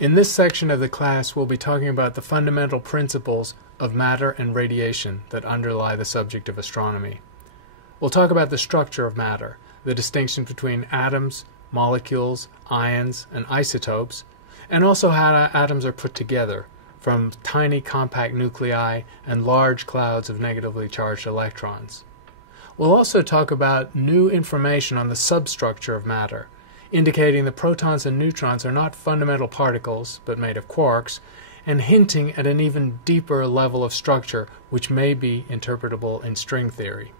In this section of the class, we'll be talking about the fundamental principles of matter and radiation that underlie the subject of astronomy. We'll talk about the structure of matter, the distinction between atoms, molecules, ions, and isotopes, and also how atoms are put together from tiny compact nuclei and large clouds of negatively charged electrons. We'll also talk about new information on the substructure of matter, indicating that protons and neutrons are not fundamental particles, but made of quarks, and hinting at an even deeper level of structure which may be interpretable in string theory.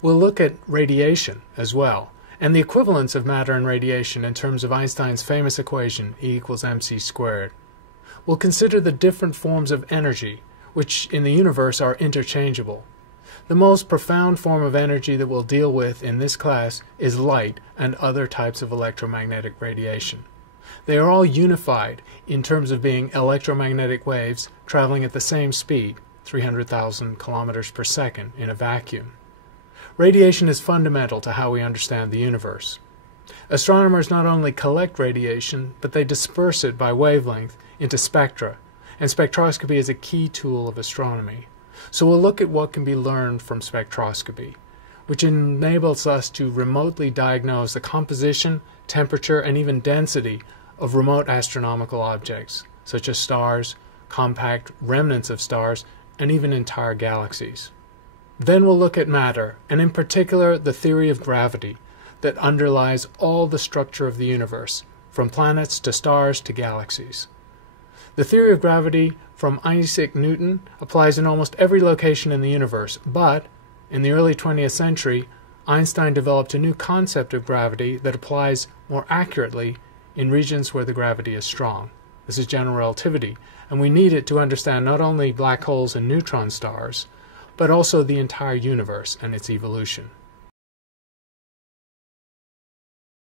We'll look at radiation as well, and the equivalence of matter and radiation in terms of Einstein's famous equation, E equals mc squared. We'll consider the different forms of energy, which in the universe are interchangeable. The most profound form of energy that we'll deal with in this class is light and other types of electromagnetic radiation. They are all unified in terms of being electromagnetic waves traveling at the same speed, 300,000 kilometers per second, in a vacuum. Radiation is fundamental to how we understand the universe. Astronomers not only collect radiation, but they disperse it by wavelength into spectra, and spectroscopy is a key tool of astronomy. So we'll look at what can be learned from spectroscopy, which enables us to remotely diagnose the composition, temperature, and even density of remote astronomical objects, such as stars, compact remnants of stars, and even entire galaxies. Then we'll look at matter, and in particular the theory of gravity that underlies all the structure of the universe, from planets to stars to galaxies. The theory of gravity from Isaac Newton applies in almost every location in the universe, but in the early 20th century, Einstein developed a new concept of gravity that applies more accurately in regions where the gravity is strong. This is general relativity, and we need it to understand not only black holes and neutron stars, but also the entire universe and its evolution.